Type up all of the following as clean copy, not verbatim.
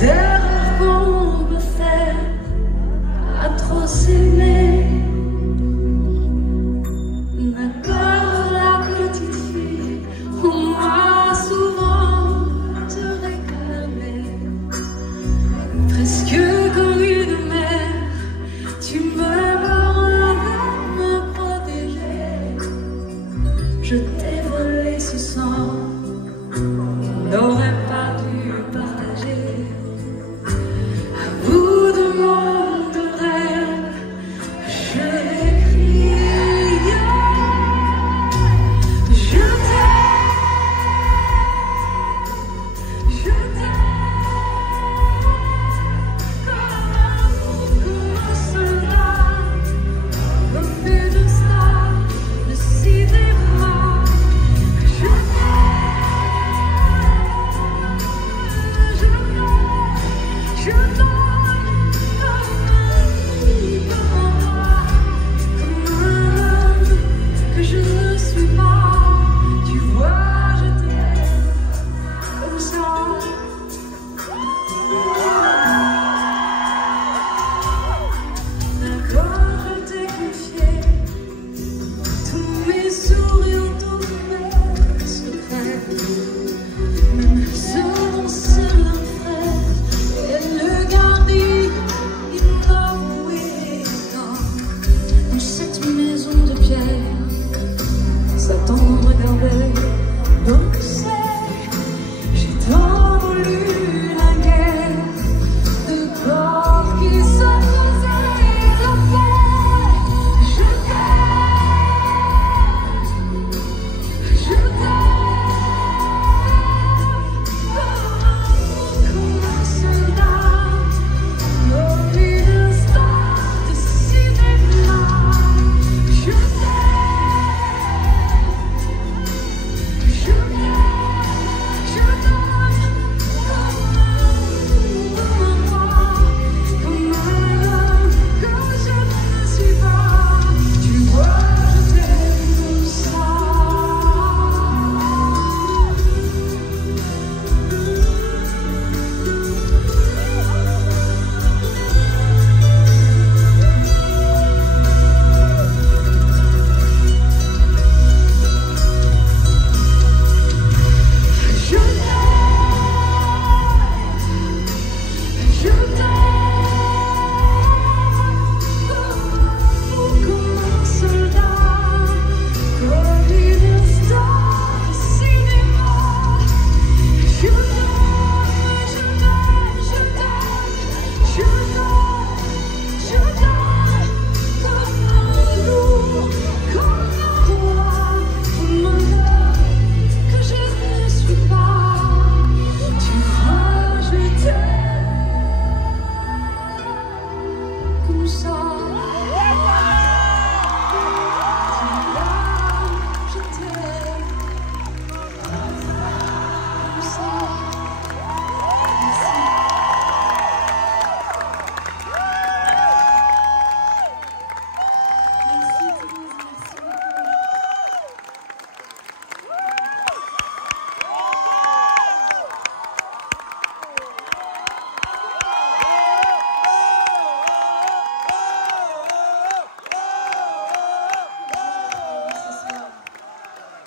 les erreurs qu'on peut faire à trop s'aimer. D'accord, la petite fille, on m'a souvent te réclamer. Presque comme une mère, tu me protéger. Je t'ai volé ce sang, on n'aurait pas dû partager. À bout de monde de rêve, je vais crier. Je t'aime comme un soldat, refait de star, le cinéma. Je t'aime comme un ami, comme moi, comme un homme que je ne suis pas. Tu vois, je t'aime comme ça. D'accord, je t'ai confié tous mes sourires, tous mes secrets, même ceux dont seul un frère est le gardien inavoué. Dans cette maison de pierre, sa tendre gardée dansait. J'ai tant voulu la guerre de corps qui se faisaient la paix. Je t'aime comme un soldat, comme une star de cinéma. Je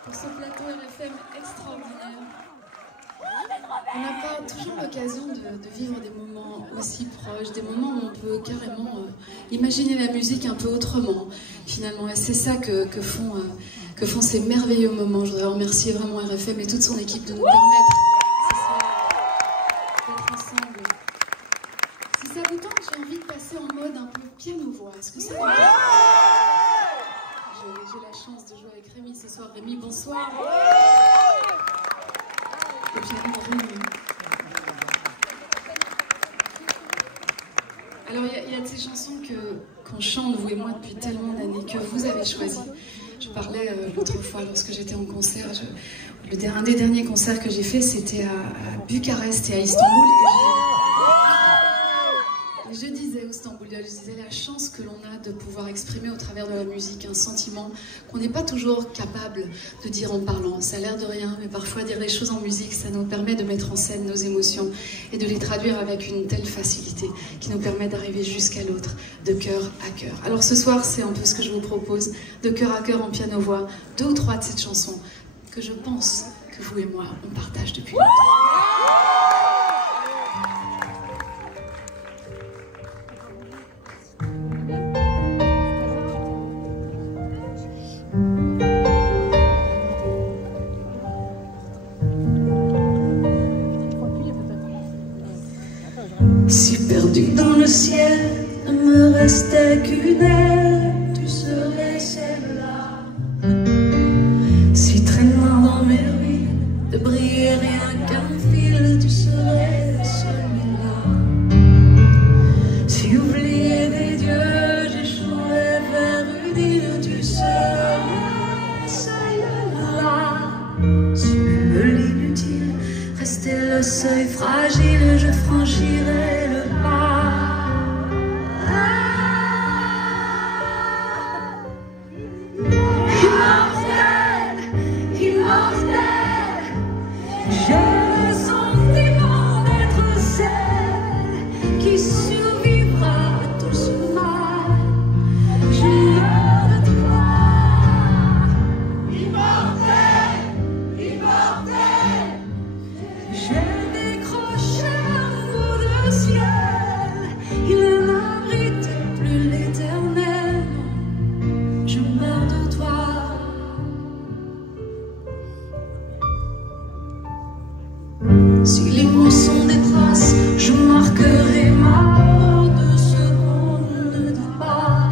pour ce plateau RFM extraordinaire. On n'a pas toujours l'occasion de vivre des moments aussi proches, des moments où on peut carrément imaginer la musique un peu autrement, finalement. Et c'est ça que font ces merveilleux moments. Je voudrais remercier vraiment RFM et toute son équipe de nous permettre ce soir d'être ensemble. Si ça vous tente, j'ai envie de passer en mode un peu piano-voix. Est-ce que ça vous tente ? J'ai la chance de jouer avec Rémi ce soir. Rémi, bonsoir. Et puis Rémi. Alors il y a de ces chansons qu'on chante, vous et moi, depuis tellement d'années, que vous avez choisies. Je parlais l'autre fois lorsque j'étais en concert. Un des derniers concerts que j'ai fait, c'était à Bucarest et à Istanbul. Et je disais au Istanbul, je disais, la chance que l'on a de pouvoir exprimer au travers de la musique un sentiment qu'on n'est pas toujours capable de dire en parlant. Ça a l'air de rien, mais parfois dire les choses en musique, ça nous permet de mettre en scène nos émotions et de les traduire avec une telle facilité qui nous permet d'arriver jusqu'à l'autre, de cœur à cœur. Alors ce soir, c'est un peu ce que je vous propose, de cœur à cœur en piano-voix, 2 ou 3 de cette chanson que je pense que vous et moi, on partage depuis longtemps. Si perdu dans le ciel ne me restait qu'une aile, tu serais celle-là. Si traînant dans mes ruines ne brillait rien qu'un fil, tu serais celui-là. Si oublié des dieux, j'échouais vers une île, tu serais celle-là. Si l'inutile restait le seuil fragile, je franchirais le pas. Immortel, immortel, j'ai le sentiment d'être celle qui survivra à tout ce mal. Je meurs de toi. Immortel, immortel, j'ai décroché un bout de ciel, il n'abrite plus l'éternel. Je meurs de toi. Si les mots sont des traces, je marquerai ma mort de ce qu'on ne dit pas.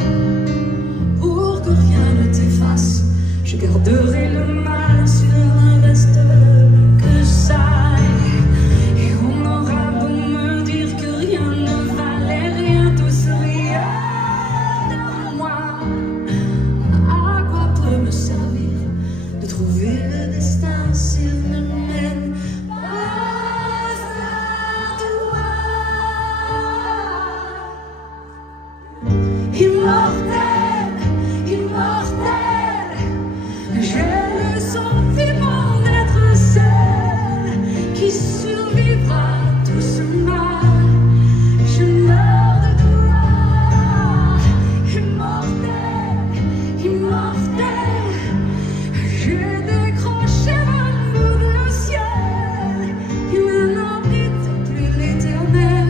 Pour que rien ne t'efface, je garderai le mal sur un reste que ça. Et on aura beau me dire que rien ne valait rien, tout serait de moi. À quoi peut me servir de trouver le destin s'il ne mène pas à toi? Immortel, immortel, j'ai le sentiment d'être celle qui survivra à tout ce mal. Je meurs de toi. Immortel, immortel, j'ai décroché un bout de ciel, il n'abrite plus l'éternel.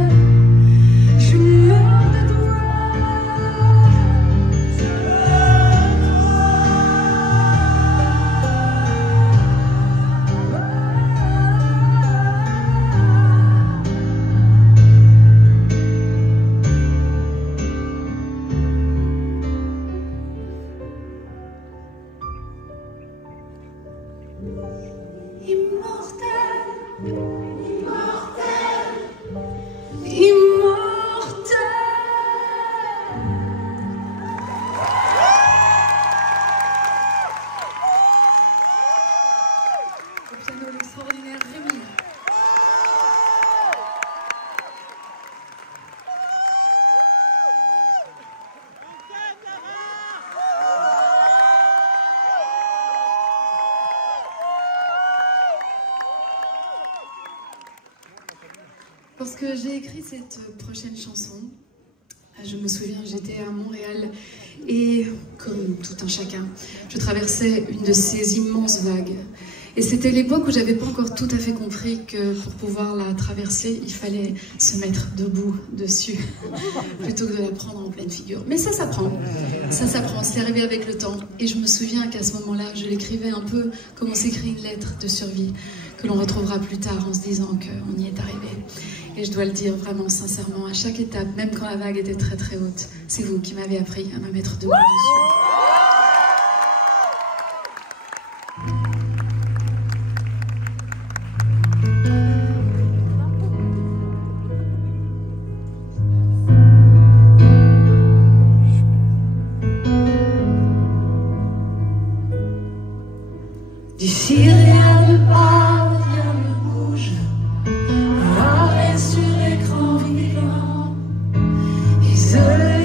Je meurs de toi. Immortel, immortel, immortel. Au piano, l'extraordinaire Rémi. Lorsque j'ai écrit cette prochaine chanson, je me souviens, j'étais à Montréal et, comme tout un chacun, je traversais une de ces immenses vagues. Et c'était l'époque où j'avais pas encore tout à fait compris que pour pouvoir la traverser, il fallait se mettre debout dessus, plutôt que de la prendre en pleine figure. Mais ça s'apprend, c'est arrivé avec le temps. Et je me souviens qu'à ce moment-là, je l'écrivais un peu comme on s'écrit une lettre de survie, que l'on retrouvera plus tard en se disant qu'on y est arrivé. Et je dois le dire vraiment sincèrement, à chaque étape, même quand la vague était très très haute, c'est vous qui m'avez appris à me mettre debout dessus. D'ici rien ne part, rien ne bouge. Arrêt sur l'écran vivant, isolé.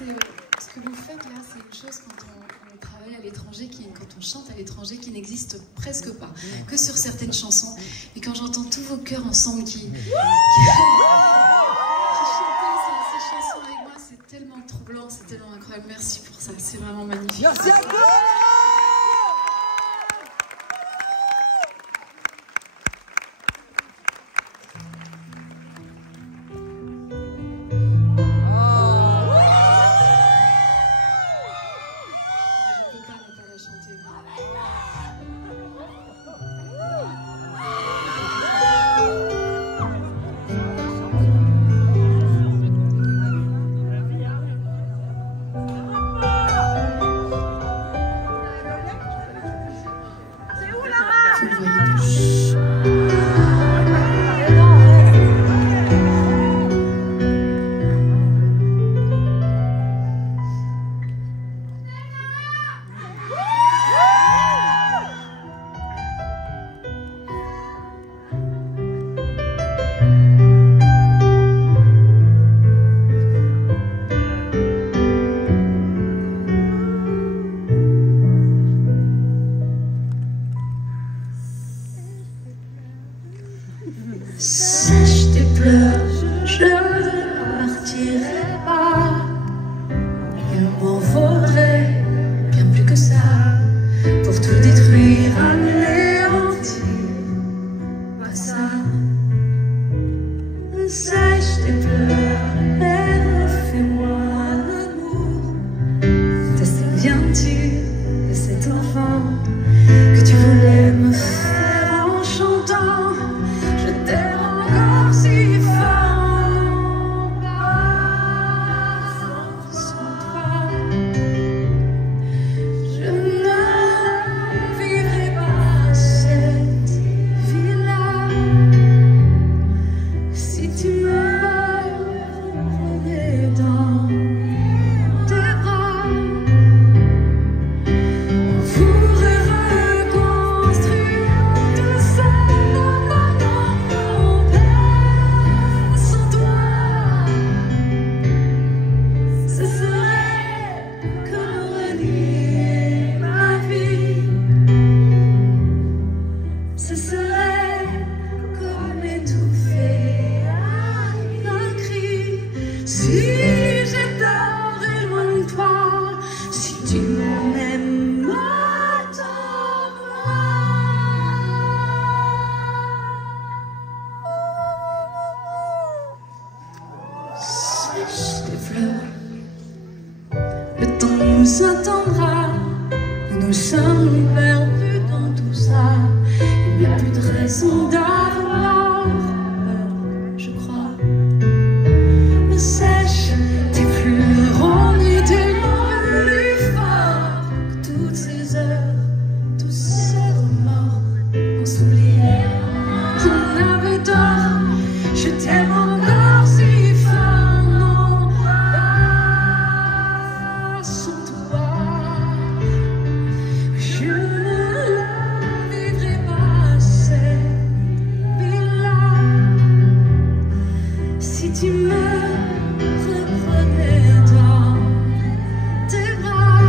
Ce que vous faites là, c'est une chose quand on travaille à l'étranger, quand on chante à l'étranger, qui n'existe presque pas, que sur certaines chansons. Et quand j'entends tous vos chœurs ensemble qui chantaient ces chansons avec moi, c'est tellement troublant, c'est tellement incroyable. Merci pour ça, c'est vraiment magnifique. Merci à vous. Sèche tes pleurs, je ne partirai pas. Il m'en faudrait bien plus que ça pour tout détruire, anéantir. Pas ça. Sèche tes pleurs et refais-moi l'amour. Te souviens-tu de cet enfant que tu voulais me faire en chantant? Je t'aime encore si fort, non pas sans toi. Je ne vivrai pas cette vie-là si tu me prenais dans tes bras. On pourrait reconstruire tout ça. Ce serait comme renier ma vie. Ce serait comme étouffer un cri. Si j'étais loin de toi, si tu m'aimes attends-moi. Sèche tes fleurs. Le temps nous attendra. Nous nous sommes perdus dans tout ça. Il n'y a plus de raison d'avoir peur, je crois. Sèche tes pleurs, on est tellement plus fort que toutes ces heures, tous ces remords. On s'oubliait, on avait tort. Je t'aime encore si fort, non pas sans toi. Je ne vivrai pas cette vie-là si tu me reprenais dans tes bras.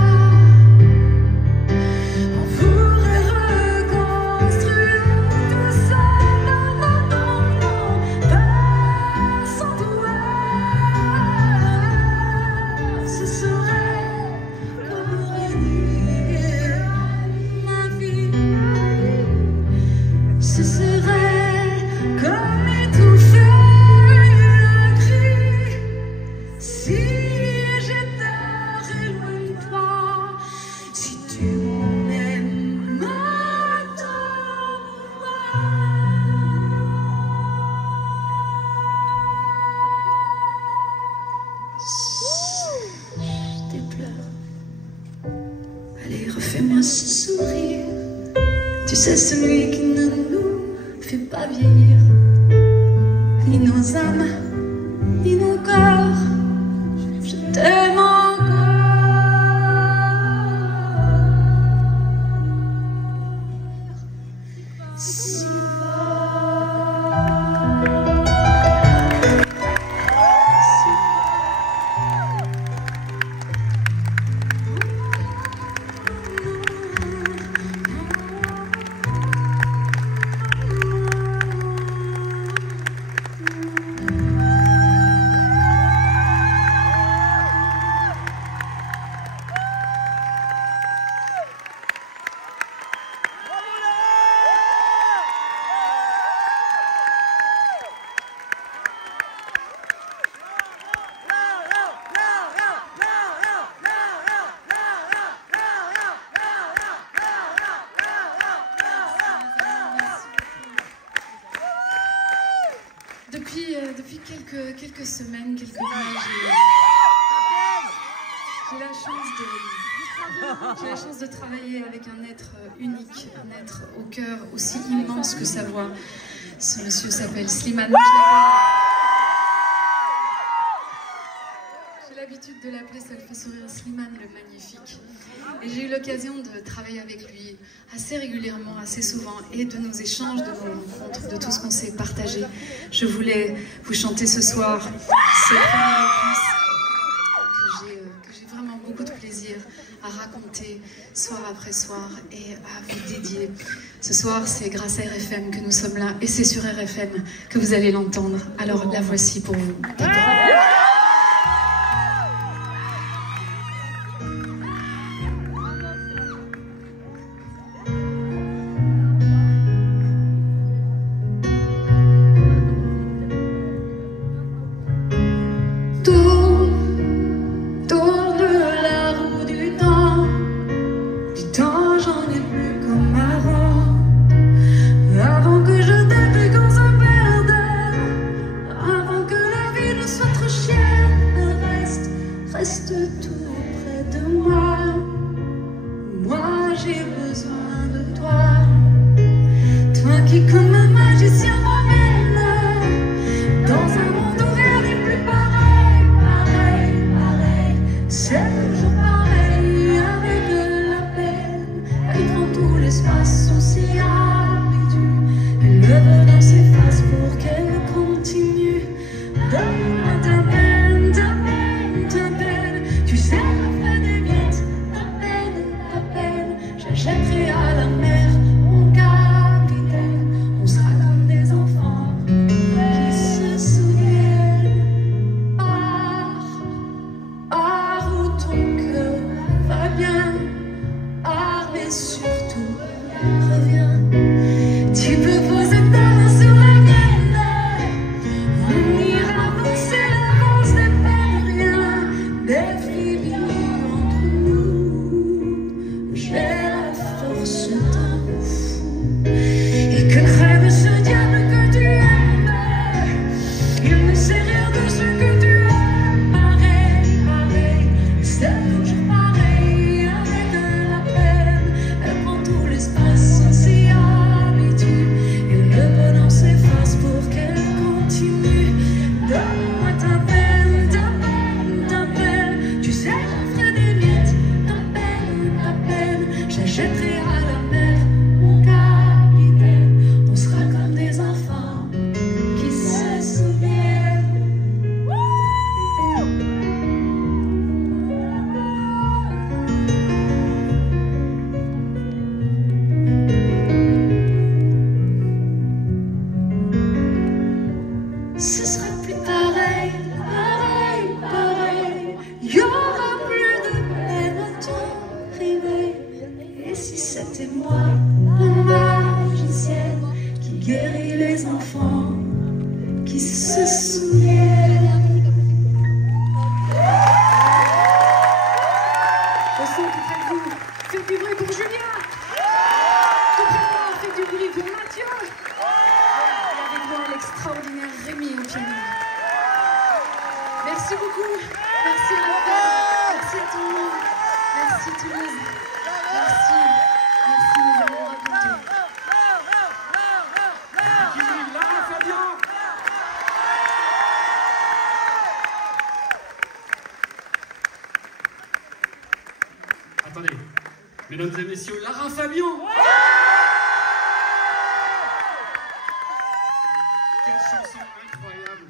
On pourrait reconstruire tout ça, non, non, non, non, pas sans toi. Ce serait comme renier ma vie. Ce serait comme étouffer un cri. Si j'étais loin de toi, si tu m'aimes, attends-moi. Sèche tes pleurs. Allez, refais-moi ce sourire. Tu sais, celui qui ne nous fait pas vieillir, ni nos âmes, ni nos corps. Je t'aime encore si fort. Depuis quelques semaines, quelques mois, j'ai la chance de travailler avec un être unique, un être au cœur aussi immense que sa voix. Ce monsieur s'appelle Slimane. J'ai l'habitude de l'appeler, ça le fait sourire, Slimane le magnifique. Et j'ai eu l'occasion de travailler avec lui assez régulièrement, assez souvent, et de nos échanges, de nos rencontres, de tout ce qu'on s'est partagé. Je voulais vous chanter ce soir ce premier opus que j'ai vraiment beaucoup de plaisir à raconter soir après soir et à vous dédier. Ce soir, c'est grâce à RFM que nous sommes là, et c'est sur RFM que vous allez l'entendre. Alors la voici pour vous. Reste tout près de moi. Moi j'ai besoin de toi. Toi qui comme un magicien m'emmène dans un monde où rien n'est plus pareil, pareil, pareil. C'est toujours pareil avec la peine. Elle prend tout l'espace, son si habitué. Elle le veut dans ses faces pour qu'elle continue. Donne-moi ta peine, ta peine, ta peine. Tu sais, la fin des miettes, ta peine. Je jetterai à la mer mon capitaine. On sera comme des enfants qui se souviennent. Pars où ton cœur va bien. Pars, mais surtout reviens. Tu peux poser ta main sur la mienne. On ira avancer, l'avance n'est pas rien. Des filles entre nous. J'ai la force d'un fou. Et que crève ce diable que tu aimes. Il ne sait rien de ce que tu aimes. Pareil, pareil. C'est toujours pareil avec la peine. Elle prend tout l'espace, on s'y habitue. Il le veut dans ses faces pour qu'elle continue. Donne-moi ta peine, ta peine, ta peine. Tu sais, j'en ferai des miettes. Ta peine. Je la jetterai à la mer, mon capitaine. On sera comme des enfants qui se souviennent. Ce sera plus pareil, pareil, pareil. Il y aura plus de peine à ton réveil. Et si c'était moi, la magicienne, qui guérit les enfants, qui se souviennent. Je sens que près de vous, faites du bruit pour Julien. Tout près de moi, faites du bruit pour Mathieu. Et avec moi, l'extraordinaire Rémi au piano. Merci beaucoup. Merci à la fête. Merci à tout le monde. Merci Toulouse. Merci. Merci, nous allons raconter. Attendez, mesdames et messieurs, Lara Fabian. Quelle chanson incroyable.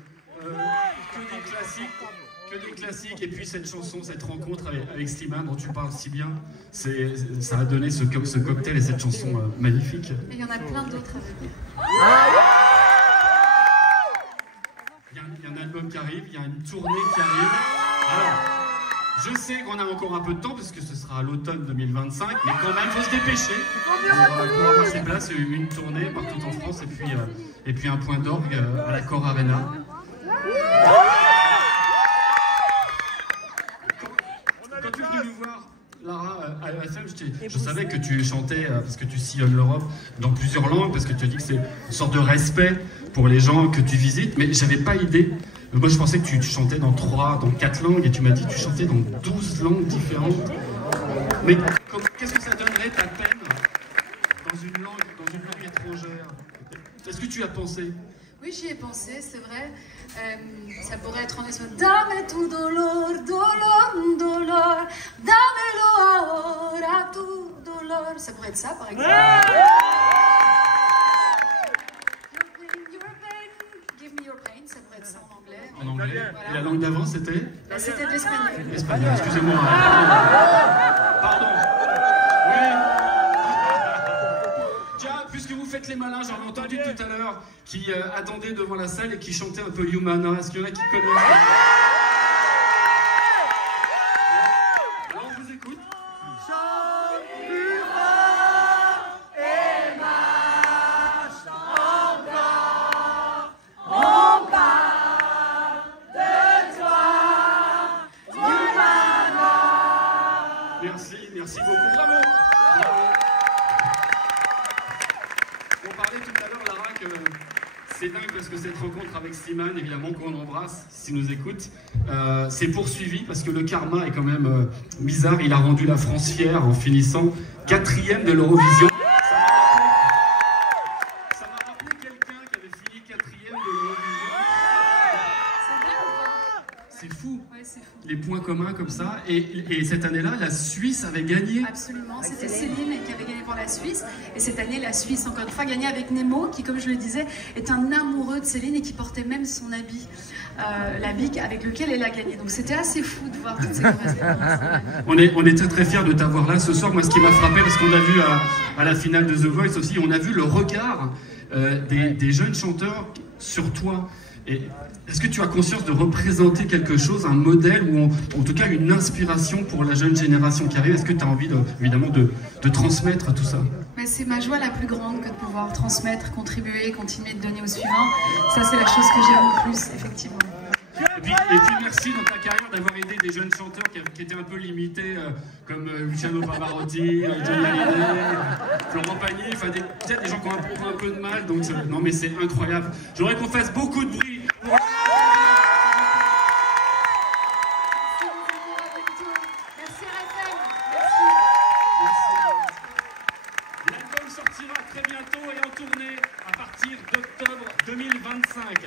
Que des classiques. Et puis cette chanson, cette rencontre avec Slimane dont tu parles si bien, ça a donné ce cocktail et cette chanson magnifique. Et il y en a plein d'autres à venir. Il y a un album qui arrive, il y a une tournée qui arrive. Alors, je sais qu'on a encore un peu de temps parce que ce sera à l'automne 2025, mais quand même, il faut se dépêcher pour avoir ses places, une tournée partout en France et puis un point d'orgue à la Cor Arena. Quand tu es venu nous voir, Lara, à FM, je écoute, je savais que tu chantais, parce que tu sillonnes l'Europe, dans plusieurs langues, parce que tu as dit que c'est une sorte de respect pour les gens que tu visites, mais j'avais pas idée. Moi, je pensais que tu chantais dans 4 langues, et tu m'as dit que tu chantais dans 12 langues différentes. Mais qu'est-ce que ça donnerait ta peine dans une langue étrangère? Est-ce que tu as pensé? Oui, j'y ai pensé, c'est vrai. Ça pourrait être en espagnol. Dame tu dolor, dolor, dolor, damelo ahora tu dolor. Ça pourrait être ça, par exemple. Your pain, give me your pain. Ça pourrait être ça en anglais. En anglais. Voilà. Et la langue d'avant, c'était? C'était de l'espagnol. L'espagnol, excusez-moi. Pardon. Tiens, puisque vous faites les malins, j'en ai entendu tout à l'heure qui attendaient devant la salle et qui chantaient un peu Humana. Est-ce qu'il y en a qui connaissent? Alors on vous écoute. Merci beaucoup, bravo. On parlait tout à l'heure, Lara, que c'est dingue parce que cette rencontre avec Slimane, évidemment qu'on embrasse, s'il nous écoute, c'est poursuivi parce que le karma est quand même bizarre. Il a rendu la France fière en finissant 4e de l'Eurovision. Ça m'a rappelé quelqu'un qui avait fini 4e de l'Eurovision. C'est fou. Ouais, c'est fou. Les points communs comme ça. Et cette année-là, la Suisse avait gagné. Absolument, c'était Céline qui avait gagné pour la Suisse. Et cette année, la Suisse, encore une fois, gagnait avec Nemo, qui, comme je le disais, est un amoureux de Céline et qui portait même son habit, l'habit avec lequel elle a gagné. Donc c'était assez fou de voir toutes ces correspondances. On est très très fiers de t'avoir là ce soir. Moi, ce qui m'a frappé, parce qu'on a vu à la finale de The Voice aussi, on a vu le regard des jeunes chanteurs sur toi. Et est-ce que tu as conscience de représenter quelque chose, un modèle ou en tout cas une inspiration pour la jeune génération qui arrive? Est-ce que tu as envie évidemment de transmettre tout ça? Mais c'est ma joie la plus grande que de pouvoir transmettre, contribuer, continuer de donner aux suivants. Ça, c'est la chose que j'aime le plus, effectivement. Et puis merci dans ta carrière d'avoir aidé des jeunes chanteurs qui étaient un peu limités, comme Luciano Pavarotti, Johnny Hallyday, Florent Pagny, enfin peut-être des gens qui ont un peu de mal. Donc non mais c'est incroyable. J'aimerais qu'on fasse beaucoup de bruit. Merci RFM. L'album sortira très bientôt et en tournée à partir d'octobre 2025.